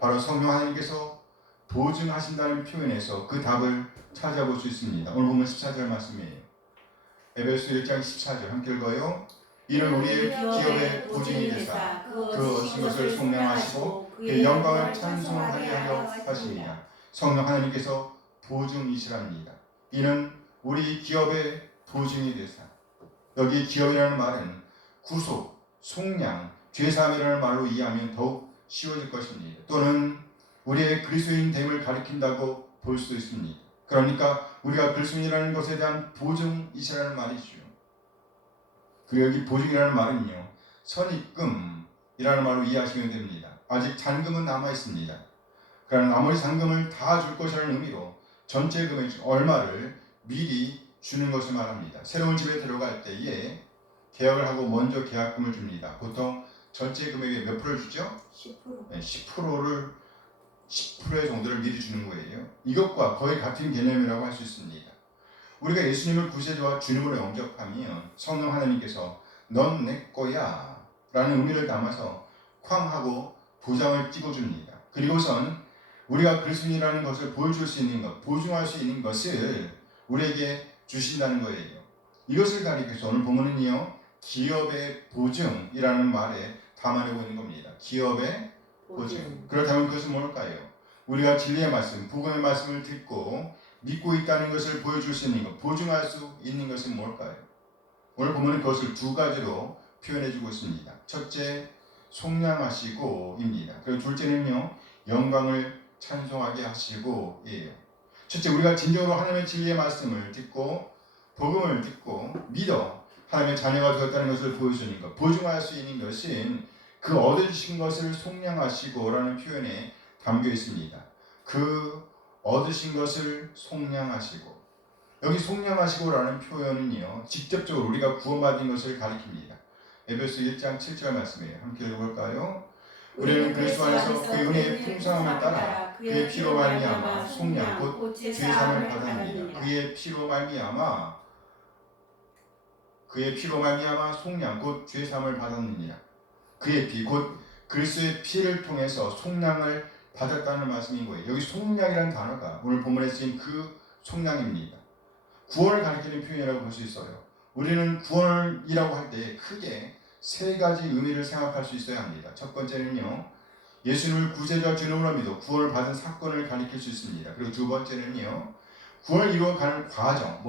바로 성령 하나님께서 보증하신다는 표현에서 그 답을 찾아볼 수 있습니다. 오늘 보면 14절 말씀이에요. 에베소 1장 14절 함께 읽어요. 이는 우리의 기업의 보증이 되사 그 얻으신 것을 속량하시고 그 영광을 찬송하게 하려 하십니다. 성령 하나님께서 보증이시랍니다. 이는 우리 기업의 보증이 되사, 여기 기업이라는 말은 구속, 속량, 죄사함이라는 말로 이해하면 더욱 쉬워질 것입니다. 또는 우리의 그리스도인 됨을 가리킨다고 볼 수도 있습니다. 그러니까 우리가 그리스도인이라는 것에 대한 보증이시라는 말이죠. 그리고 여기 보증이라는 말은요, 선입금이라는 말로 이해하시면 됩니다. 아직 잔금은 남아 있습니다. 그러나 나머지 잔금을 다 줄 것이라는 의미로 전체 금액 얼마를 미리 주는 것을 말합니다. 새로운 집에 들어갈 때에 계약을 하고 먼저 계약금을 줍니다. 보통 전체 금액의 몇 프로를 주죠? 10%. 네, 10%의 정도를 미리 주는 거예요. 이것과 거의 같은 개념이라고 할 수 있습니다. 우리가 예수님을 구세주와 주님으로 영접하면 성령 하나님께서 넌 내 거야 라는 의미를 담아서 쾅 하고 도장을 찍어줍니다. 그리고선 우리가 그리스도인이라는 것을 보여줄 수 있는 것, 보증할 수 있는 것을 우리에게 주신다는 거예요. 이것을 가리켜서 오늘 본문은요, 기업의 보증이라는 말에 담아내고 있는 겁니다. 기업의 보증. 그렇다면 그것은 뭘까요? 우리가 진리의 말씀, 복음의 말씀을 듣고 믿고 있다는 것을 보여줄 수 있는 것, 보증할 수 있는 것은 뭘까요? 오늘 보면은 그것을 두 가지로 표현해주고 있습니다. 첫째, 속량하시고입니다. 그리고 둘째는요, 영광을 찬송하게 하시고예요. 첫째, 우리가 진정으로 하나님의 진리의 말씀을 듣고 복음을 듣고 믿어 하나님의 자녀가 되었다는 것을 보여주는 것, 보증할 수 있는 것은 그 얻으신 것을 속량하시고라는 표현에 담겨 있습니다. 그 얻으신 것을 속량하시고, 여기 속량하시고라는 표현은요, 직접적으로 우리가 구원받은 것을 가리킵니다. 에베소 1장 7절 말씀이에요. 함께 읽어볼까요? 우리는 그리스도 안에서 그 은혜의 풍성함을 따라 그의 피로 말미암아 속량 곧 죄사함을 받았느니라. 그의 피로 말미암아 속량 곧 죄사함을 받았느니라. 그의 피 곧 그리스도의 피를 통해서 속량을 받았다는 말씀인 거예요. 여기 속량이라는 단어가 오늘 본문에 쓰인 그 속량입니다. 구원을 가리키는 표현이라고 볼 수 있어요. 우리는 구원이라고 할 때 크게 세 가지 의미를 생각할 수 있어야 합니다. 첫 번째는요, 예수님을 구세주와 주님으로 믿어 구원을 받은 사건을 가리킬 수 있습니다. 그리고 두 번째는요, 구원을 이루어가는 과정,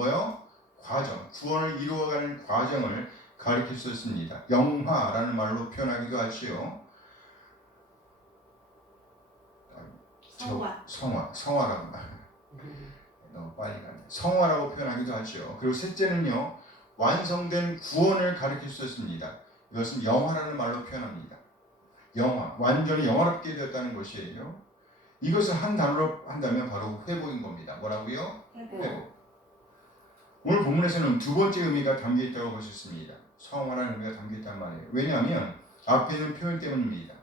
구원을 이루어가는 과정을 가리킬 수 있습니다. 영화라는 말로 표현하기도 하지요. 성화라고 말. 너무 빨리 가네. 성화라고 표현하기도 하죠. 그리고 셋째는요, 완성된 구원을 가리킬 수 있습니다. 이것은 영화라는 말로 표현합니다. 영화, 완전히 영화롭게 되었다는 것이에요. 이것을 한 단어로 한다면 바로 회복인 겁니다. 뭐라고요? 회복. 오늘 본문에서는 두 번째 의미가 담겨 있다고 볼 수 있습니다. 성화라는 의미가 담겨 있단 말이에요. 왜냐하면 앞에 있는 표현 때문입니다.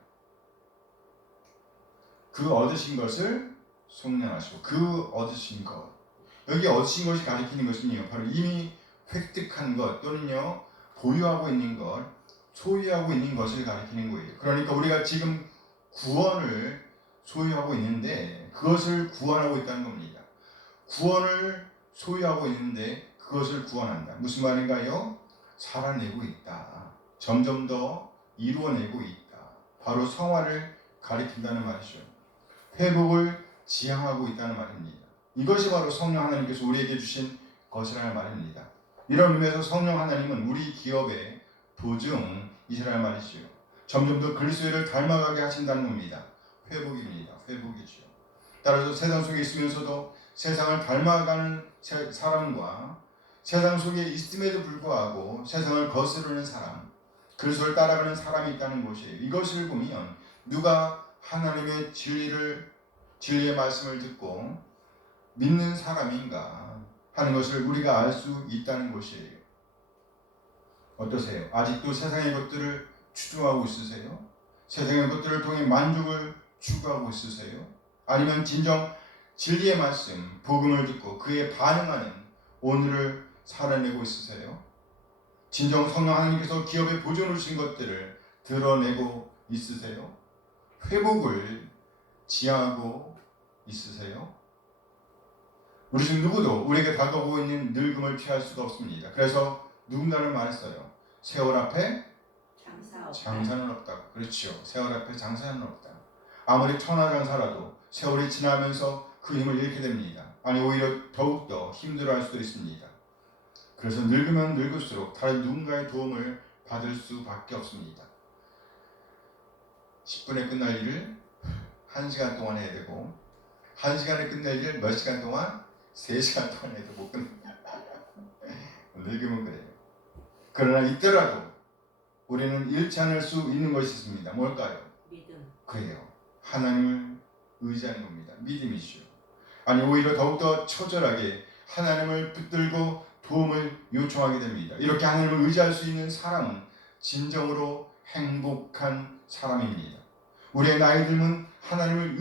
그 얻으신 것을 속량하시고, 그 얻으신 것, 여기 얻으신 것이 가리키는 것은요, 바로 이미 획득한 것 또는요 보유하고 있는 것, 소유하고 있는 것을 가리키는 거예요. 그러니까 우리가 지금 구원을 소유하고 있는데 그것을 구원하고 있다는 겁니다. 구원을 소유하고 있는데 그것을 구원한다. 무슨 말인가요? 살아내고 있다. 점점 더 이루어내고 있다. 바로 성화를 가리킨다는 말이죠. 회복을 지향하고 있다는 말입니다. 이것이 바로 성령 하나님께서 우리에게 주신 것이라는 말입니다. 이런 의미에서 성령 하나님은 우리 기업의 보증이시라는 말이죠. 점점 더 그리스도를 닮아가게 하신다는 겁니다. 회복입니다. 회복이죠. 따라서 세상 속에 있으면서도 세상을 닮아가는 사람과 세상 속에 있음에도 불구하고 세상을 거스르는 사람, 그리스도를 따라가는 사람이 있다는 것이에요. 이것을 보면 누가 하나님의 진리의 말씀을 듣고 믿는 사람인가 하는 것을 우리가 알 수 있다는 것이에요. 어떠세요? 아직도 세상의 것들을 추종하고 있으세요? 세상의 것들을 통해 만족을 추구하고 있으세요? 아니면 진정 진리의 말씀, 복음을 듣고 그에 반응하는 오늘을 살아내고 있으세요? 진정 성령 하나님께서 기업에 보존을 주신 것들을 드러내고 있으세요? 회복을 지향하고 있으세요? 우리 중 누구도 우리에게 다가오고 있는 늙음을 피할 수가 없습니다. 그래서 누군가는 말했어요. 세월 앞에 장사는 없다. 그렇죠. 세월 앞에 장사는 없다. 아무리 천하장사라도 세월이 지나면서 그 힘을 잃게 됩니다. 아니 오히려 더욱더 힘들어할 수도 있습니다. 그래서 늙으면 늙을수록 다른 누군가의 도움을 받을 수밖에 없습니다. 10분에 끝날 일을 1시간 동안 해야 되고 1시간에 끝낼 일 몇 시간 동안? 3시간 동안 해도 못 끝납니다. 늙으면 그래요. 그러나 이때라도 우리는 잃지 않을 수 있는 것이 있습니다. 뭘까요? 믿음. 그래요. 하나님을 의지하는 겁니다. 믿음이죠. 아니 오히려 더욱더 처절하게 하나님을 붙들고 도움을 요청하게 됩니다. 이렇게 하나님을 의지할 수 있는 사람은 진정으로 행복한 사람입니다. 우리의 나이 듦은 하나님을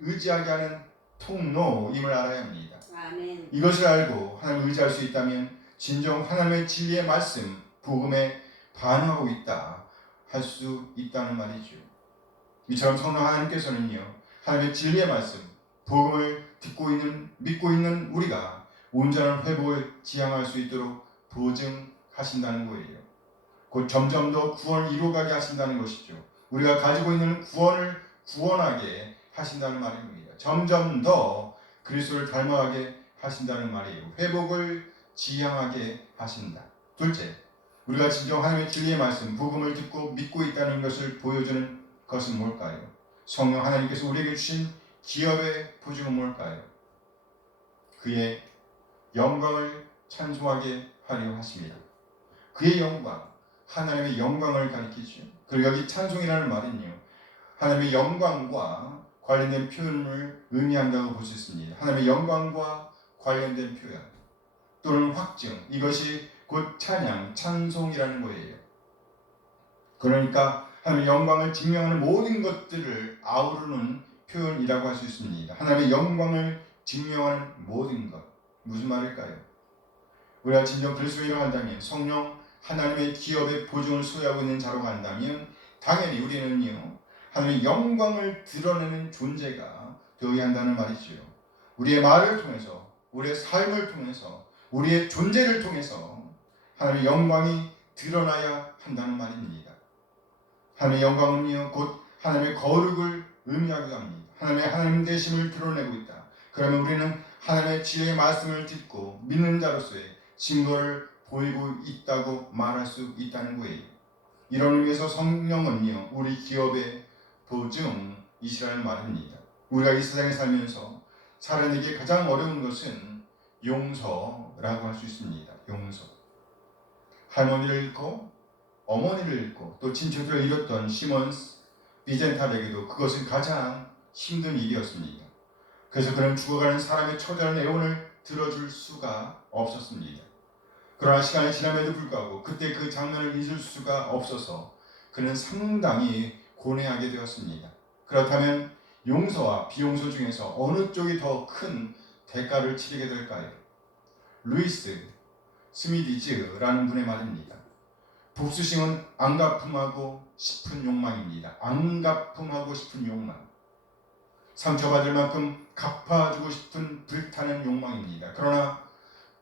의지하게 하는 통로임을 알아야 합니다. 아멘. 이것을 알고 하나님을 의지할 수 있다면 진정 하나님의 진리의 말씀, 복음에 반응하고 있다 할 수 있다는 말이죠. 이처럼 성령 하나님께서는요, 하나님의 진리의 말씀, 복음을 듣고 있는, 믿고 있는 우리가 온전한 회복을 지향할 수 있도록 보증하신다는 거예요. 곧 점점 더 구원을 이루어가게 하신다는 것이죠. 우리가 가지고 있는 구원을 구원하게 하신다는 말입니다. 점점 더 그리스도를 닮아가게 하신다는 말이에요. 회복을 지향하게 하신다. 둘째, 우리가 진정 하나님의 진리의 말씀, 복음을 듣고 믿고 있다는 것을 보여주는 것은 뭘까요? 성령 하나님께서 우리에게 주신 기업의 보증은 뭘까요? 그의 영광을 찬송하게 하려 하십니다. 그의 영광, 하나님의 영광을 가리키죠. 그리고 여기 찬송이라는 말은요, 하나님의 영광과 관련된 표현을 의미한다고 볼 수 있습니다. 하나님의 영광과 관련된 표현 또는 확증, 이것이 곧 찬양, 찬송이라는 거예요. 그러니까 하나님의 영광을 증명하는 모든 것들을 아우르는 표현이라고 할 수 있습니다. 하나님의 영광을 증명하는 모든 것, 무슨 말일까요? 우리가 진정 그리스도인이라고 한다면, 성령 하나님의 기업의 보증을 소유하고 있는 자로 간다면 당연히 우리는요, 하나님의 영광을 드러내는 존재가 되어야 한다는 말이죠. 우리의 말을 통해서, 우리의 삶을 통해서, 우리의 존재를 통해서 하나님의 영광이 드러나야 한다는 말입니다. 하나님의 영광은요, 곧 하나님의 거룩을 의미하기도 합니다. 하나님 되심을 드러내고 있다. 그러면 우리는 하나님의 진리의 말씀을 듣고 믿는 자로서의 증거를 보이고 있다고 말할 수 있다는 거예요. 이런 의미에서 성령은요, 우리 기업의 보증이시라는 말입니다. 우리가 이 세상에 살면서 살아내기 가장 어려운 것은 용서라고 할 수 있습니다. 용서. 할머니를 잃고 어머니를 잃고 또 친척들을 잃었던 시몬스 비젠탈에게도 그것은 가장 힘든 일이었습니다. 그래서 그는 죽어가는 사람의 처절한 애원을 들어줄 수가 없었습니다. 그러나 시간이 지남에도 불구하고 그때 그 장면을 잊을 수가 없어서 그는 상당히 고뇌하게 되었습니다. 그렇다면 용서와 비용서 중에서 어느 쪽이 더 큰 대가를 치르게 될까요? 루이스 스미디즈라는 분의 말입니다. 복수심은 앙가품하고 싶은 욕망입니다. 앙가품하고 싶은 욕망. 상처받을 만큼 갚아주고 싶은 불타는 욕망입니다. 그러나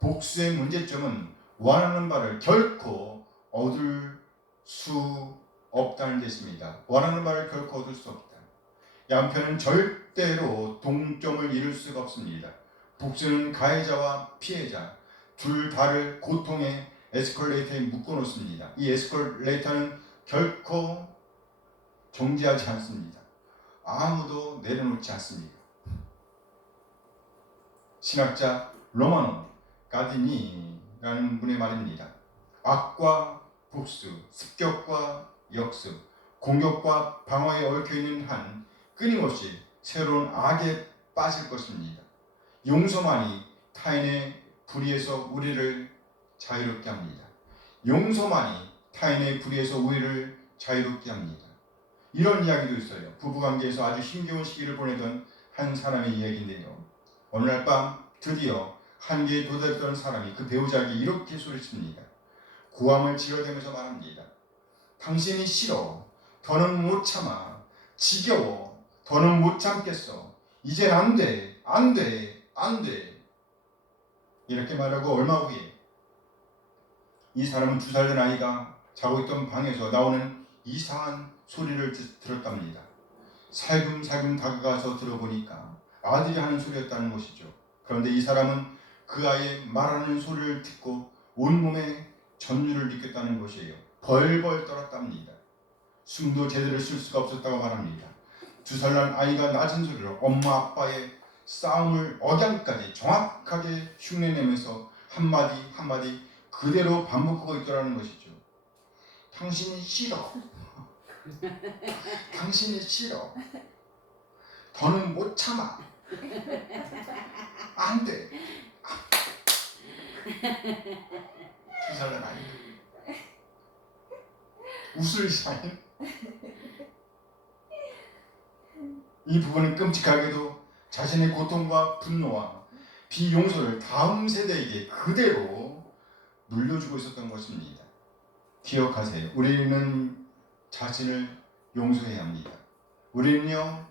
복수의 문제점은 원하는 바를 결코 얻을 수 없다는 것입니다. 원하는 바를 결코 얻을 수 없다. 양편은 절대로 동점을 이룰 수가 없습니다. 복수는 가해자와 피해자 둘 다를 고통의 에스컬레이터에 묶어놓습니다. 이 에스컬레이터는 결코 정지하지 않습니다. 아무도 내려놓지 않습니다. 신학자 로마노 가디니라는 분의 말입니다. 악과 복수, 습격과 역습, 공격과 방어에 얽혀있는 한 끊임없이 새로운 악에 빠질 것입니다. 용서만이 타인의 불의에서 우리를 자유롭게 합니다. 용서만이 타인의 불의에서 우리를 자유롭게 합니다. 이런 이야기도 있어요. 부부관계에서 아주 힘겨운 시기를 보내던 한 사람의 이야기인데요. 어느 날 밤 드디어 한계에 도달했던 사람이 그 배우자에게 이렇게 소리칩니다. 고함을 지어대면서 말합니다. 당신이 싫어. 더는 못 참아. 지겨워. 더는 못 참겠어. 이젠 안 돼. 안 돼. 안 돼. 이렇게 말하고 얼마 후에 이 사람은 2살 된 아이가 자고 있던 방에서 나오는 이상한 소리를 들었답니다. 살금살금 다가가서 들어보니까 아들이 하는 소리였다는 것이죠. 그런데 이 사람은 그 아이의 말하는 소리를 듣고 온몸에 전율을 느꼈다는 것이에요. 벌벌 떨었답니다. 숨도 제대로 쉴 수가 없었다고 말합니다. 2살 난 아이가 낮은 소리로 엄마 아빠의 싸움을 억양까지 정확하게 흉내내면서 한마디 한마디 그대로 반복하고 있더라는 것이죠. 당신이 싫어. 당신이 싫어. 더는 못 참아. 안 돼. 2살 난 아이. 웃을 사이. 이 부분은 끔찍하게도 자신의 고통과 분노와 비용서를 다음 세대에게 그대로 물려주고 있었던 것입니다. 기억하세요. 우리는 자신을 용서해야 합니다. 우리는요,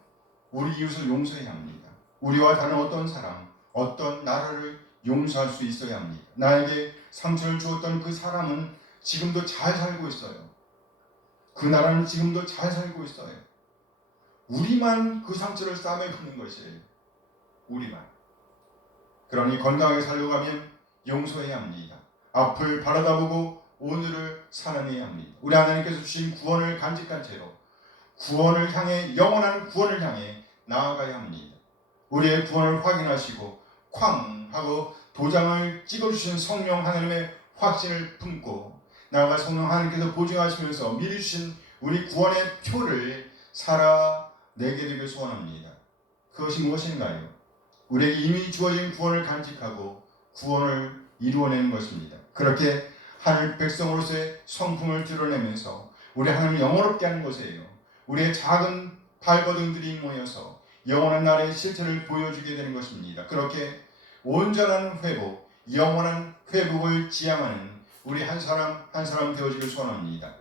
우리 이웃을 용서해야 합니다. 우리와 다른 어떤 사람, 어떤 나라를 용서할 수 있어야 합니다. 나에게 상처를 주었던 그 사람은 지금도 잘 살고 있어요. 그 나라는 지금도 잘 살고 있어요. 우리만 그 상처를 싸매보는 것이에요. 우리만. 그러니 건강하게 살려고 하면 용서해야 합니다. 앞을 바라다보고 오늘을 살아내야 합니다. 우리 하나님께서 주신 구원을 간직한 채로 구원을 향해, 영원한 구원을 향해 나아가야 합니다. 우리의 구원을 확인하시고 쾅 하고 도장을 찍어주신 성령 하나님의 확신을 품고 나아가 성령 하나님께서 보증하시면서 미리 주신 우리 구원의 표를 살아내게 되길 소원합니다. 그것이 무엇인가요? 우리에게 이미 주어진 구원을 간직하고 구원을 이루어내는 것입니다. 그렇게 하늘 백성으로서의 성품을 드러내면서 우리 하나님을 영원롭게 하는 것이에요. 우리의 작은 발버둥들이 모여서 영원한 나라의 실체를 보여주게 되는 것입니다. 그렇게 온전한 회복, 영원한 회복을 지향하는 우리 한 사람 한 사람 되어지길 소원합니다.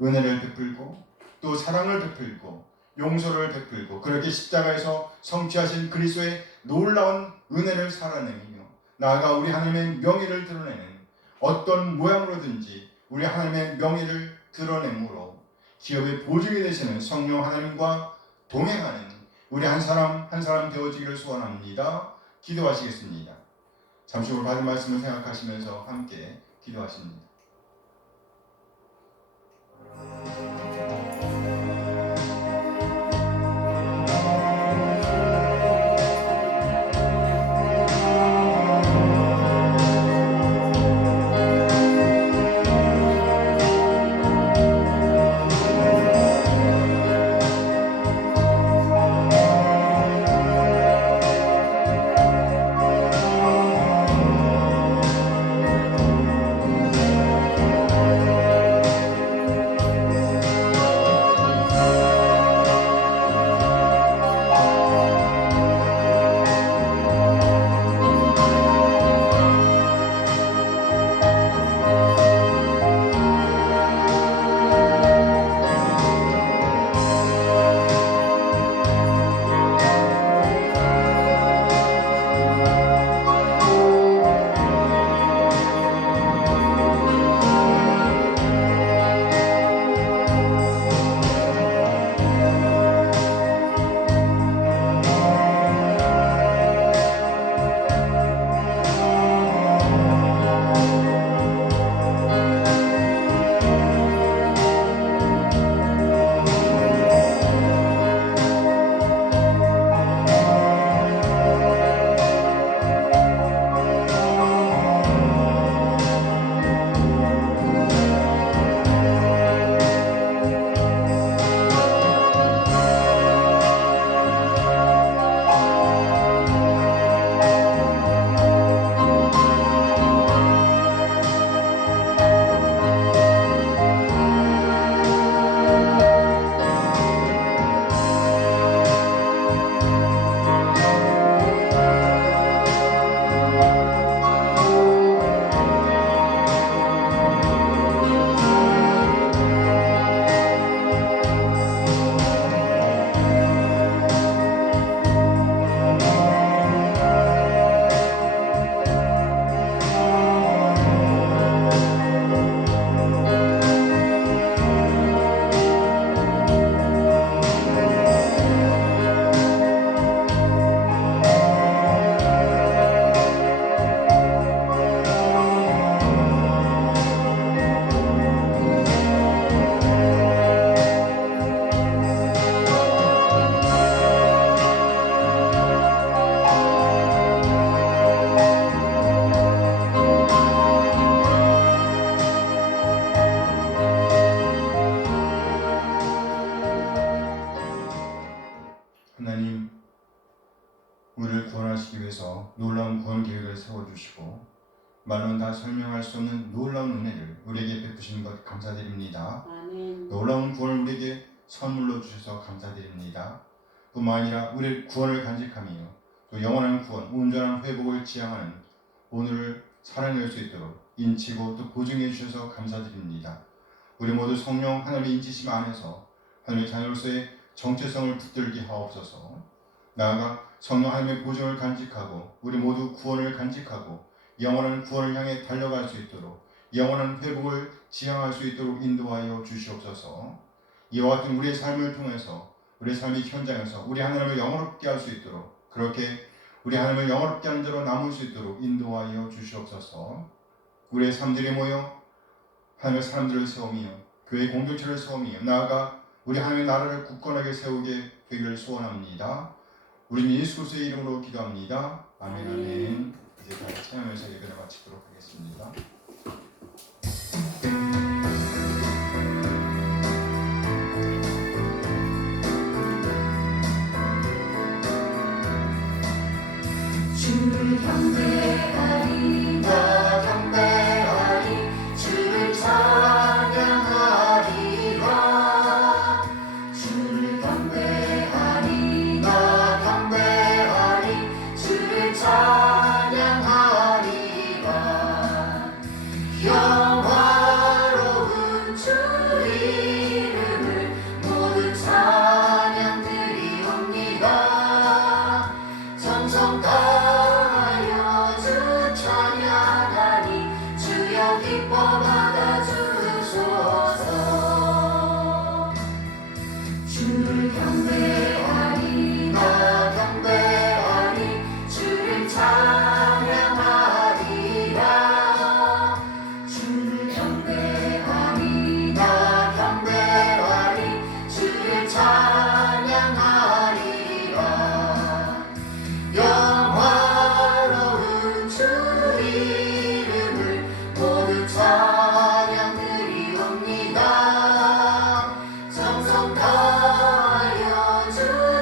은혜를 베풀고 또 사랑을 베풀고 용서를 베풀고 그렇게 십자가에서 성취하신 그리스도의 놀라운 은혜를 살아내며 나아가 우리 하나님의 명예를 드러내는 어떤 모양으로든지 우리 하나님의 명예를 드러내므로 기업의 보증이 되시는 성령 하나님과 동행하는 우리 한 사람 한 사람 되어지기를 소원합니다. 기도하시겠습니다. 잠시 후 받은 말씀을 생각하시면서 함께 기도하십니다. 우리를 구원하시기 위해서 놀라운 구원 계획을 세워주시고 말로는 다 설명할 수 없는 놀라운 은혜를 우리에게 베푸신 것 감사드립니다. 아멘. 놀라운 구원을 우리에게 선물로 주셔서 감사드립니다. 뿐만 아니라 우리의 구원을 간직하며 또 영원한 구원, 온전한 회복을 지향하는 오늘을 살아낼 수 있도록 인치고 또 보증해 주셔서 감사드립니다. 우리 모두 성령 하나님의 인치심 안에서 하나님의 자녀로서의 정체성을 붙들게 하옵소서. 나아가 성령 하나님의 보증을 간직하고 우리 모두 구원을 간직하고 영원한 구원을 향해 달려갈 수 있도록 영원한 회복을 지향할 수 있도록 인도하여 주시옵소서. 이와 같은 우리의 삶을 통해서 우리의 삶의 현장에서 우리 하나님을 영원롭게 할 수 있도록 그렇게 우리 하나님을 영원롭게 하는 대로 남을 수 있도록 인도하여 주시옵소서. 우리의 삶들이 모여 하나님의 사람들을 세우며 교회 공동체를 세우며 나아가 우리 하나님의 나라를 굳건하게 세우게 되기를 소원합니다. 우리는 예수 그리스도의 이름으로 기도합니다. 아멘. 아멘. 이제 다 찬양하면서 예배를 마치도록 하겠습니다. 주를 경배하리 나 경배하리 주를 찬양하리라 주를 경배하리 나 경배하리 주를 찬양하리라 영화로운 주 이름을 모두 찬양 드리옵니다 정성 다하여 주 찬양하니 주여 기뻐 받아주소서 주를 경배하리 나 경배하리 주를 찬양하리라 주를 경배하리 나 경배하리 주를 찬양하리라 영화로운 주 이름을 모두 찬양 드리옵니다 정성 다하여 주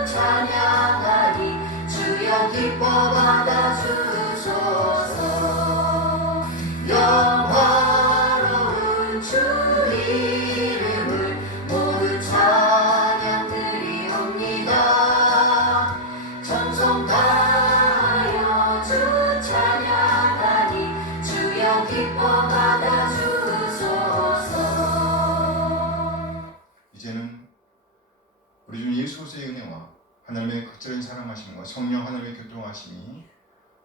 찬양하니 주여 기뻐 받아주소서 영화로운 주 이름을 모두 찬양 드리옵니다 정성 다하여 주 찬양하니 주여 기뻐 받아주소서 이제는 우리 주 예수 그리스도의 은혜와 하나님의 극적인 사랑하심과 성령 하나님의 교통하심이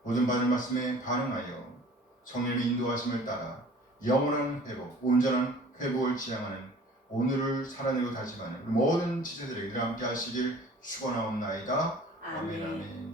모든 받은 말씀에 반응하여 성령의 인도하심을 따라 영원한 회복, 온전한 회복을 지향하는 오늘을 살아내고 다짐하는 모든 지체들에게 함께 하시길 축원하옵나이다. 아멘. 아멘. 아멘.